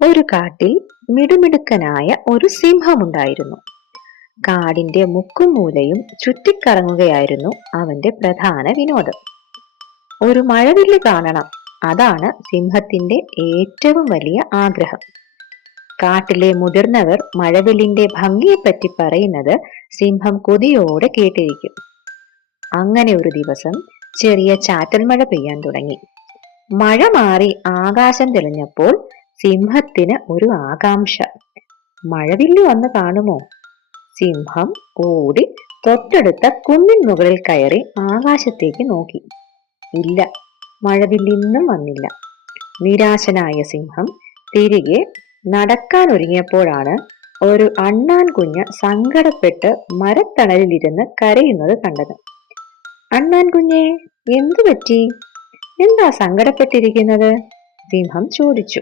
ഒരു കാട്ടിൽ മിടുമിടുക്കനായ ഒരു സിംഹമുണ്ടായിരുന്നു. കാടിന്റെ മുക്കും മൂലയും ചുറ്റിക്കറങ്ങുകയായിരുന്നു അവന്റെ പ്രധാന വിനോദം. ഒരു മഴവില്ല് കാണണം, അതാണ് സിംഹത്തിന്റെ ഏറ്റവും വലിയ ആഗ്രഹം. കാട്ടിലെ മുതിർന്നവർ മഴവില്ലിന്റെ ഭംഗിയെപ്പറ്റി പറയുന്നത് സിംഹം കൊതിയോടെ കേട്ടിരിക്കും. അങ്ങനെ ഒരു ദിവസം ചെറിയ ചാറ്റൽ മഴ പെയ്യാൻ തുടങ്ങി. മഴ മാറി ആകാശം തെളിഞ്ഞപ്പോൾ സിംഹത്തിന് ഒരു ആകാംക്ഷ. മഴവില്ല് വന്ന് കാണുമോ? സിംഹം ഓടി തൊട്ടടുത്ത കുന്നിൻ മുകളിൽ കയറി ആകാശത്തേക്ക് നോക്കി. ഇല്ല, മഴവില്ല് ഇന്നും വന്നില്ല. നിരാശനായ സിംഹം തിരികെ നടക്കാൻ ഒരുങ്ങിയപ്പോഴാണ് ഒരു അണ്ണാൻ കുഞ്ഞ് സങ്കടപ്പെട്ട് മരത്തണലിലിരുന്ന് കരയുന്നത് കണ്ടത്. അണ്ണാൻ കുഞ്ഞേ, എന്തു പറ്റി? എന്താ സങ്കടപ്പെട്ടിരിക്കുന്നത്? സിംഹം ചോദിച്ചു.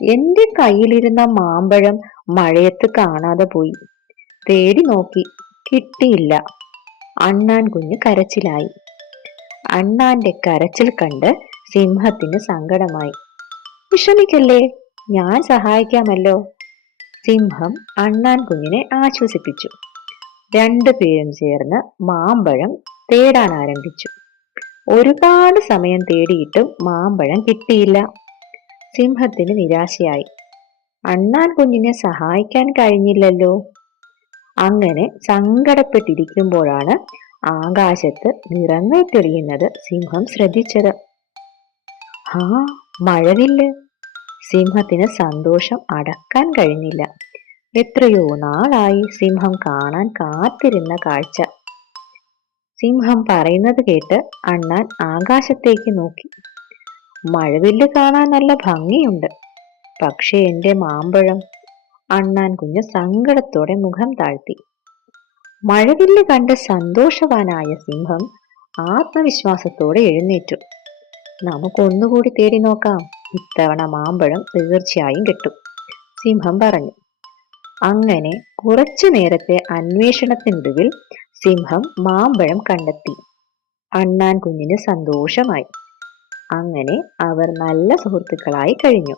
എന്റെ കയ്യിലിരുന്ന മാമ്പഴം മഴയത്ത് കാണാതെ പോയി. തേടി നോക്കി, കിട്ടിയില്ല. അണ്ണാൻ കുഞ്ഞ് കരച്ചിലായി. അണ്ണാന്റെ കരച്ചിൽ കണ്ട് സിംഹത്തിന് സങ്കടമായി. വിഷമിക്കല്ലേ, ഞാൻ സഹായിക്കാമല്ലോ. സിംഹം അണ്ണാൻ കുഞ്ഞിനെ ആശ്വസിപ്പിച്ചു. രണ്ടുപേരും ചേർന്ന് മാമ്പഴം തേടാൻ ആരംഭിച്ചു. ഒരുപാട് സമയം തേടിയിട്ടും മാമ്പഴം കിട്ടിയില്ല. സിംഹത്തിന് നിരാശയായി. അണ്ണാൻ കുഞ്ഞിനെ സഹായിക്കാൻ കഴിഞ്ഞില്ലല്ലോ. അങ്ങനെ സങ്കടപ്പെട്ടിരിക്കുമ്പോഴാണ് ആകാശത്ത് നിറങ്ങൾ തെളിയുന്നത് സിംഹം ശ്രദ്ധിച്ചത്. ആ, മഴവില്ല്! സിംഹത്തിന് സന്തോഷം അടക്കാൻ കഴിഞ്ഞില്ല. എത്രയോ നാളായി സിംഹം കാണാൻ കാത്തിരുന്ന കാഴ്ച. സിംഹം പറയുന്നത് കേട്ട് അണ്ണാൻ ആകാശത്തേക്ക് നോക്കി. മഴവില്ല് കാണാൻ നല്ല ഭംഗിയുണ്ട്, പക്ഷേ എന്റെ മാമ്പഴം. അണ്ണാൻ കുഞ്ഞ് സങ്കടത്തോടെ മുഖം താഴ്ത്തി. മഴവില്ല് കണ്ട് സന്തോഷവാനായ സിംഹം ആത്മവിശ്വാസത്തോടെ എഴുന്നേറ്റു. നമുക്കൊന്നുകൂടി തേടി നോക്കാം, ഇത്തവണ മാമ്പഴം തീർച്ചയായും കിട്ടും, സിംഹം പറഞ്ഞു. അങ്ങനെ കുറച്ചു നേരത്തെ അന്വേഷണത്തിനൊടുവിൽ സിംഹം മാമ്പഴം കണ്ടെത്തി. അണ്ണാൻ കുഞ്ഞിന് സന്തോഷമായി. അങ്ങനെ അവർ നല്ല സുഹൃത്തുക്കളായി കഴിഞ്ഞു.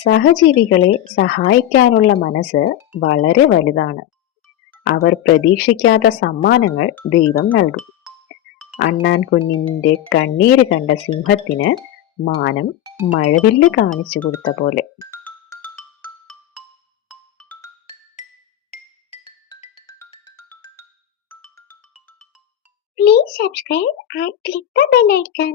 സഹജീവികളെ സഹായിക്കാനുള്ള മനസ്സ് വളരെ വലുതാണ്. അവർ പ്രതീക്ഷിക്കാത്ത സമ്മാനങ്ങൾ ദൈവം നൽകും. അണ്ണാൻ കുഞ്ഞിന്റെ കണ്ണീര് കണ്ട സിംഹത്തിന് മാനം മഴവില്ല് കാണിച്ചു കൊടുത്ത പോലെ. Please subscribe and click the bell icon.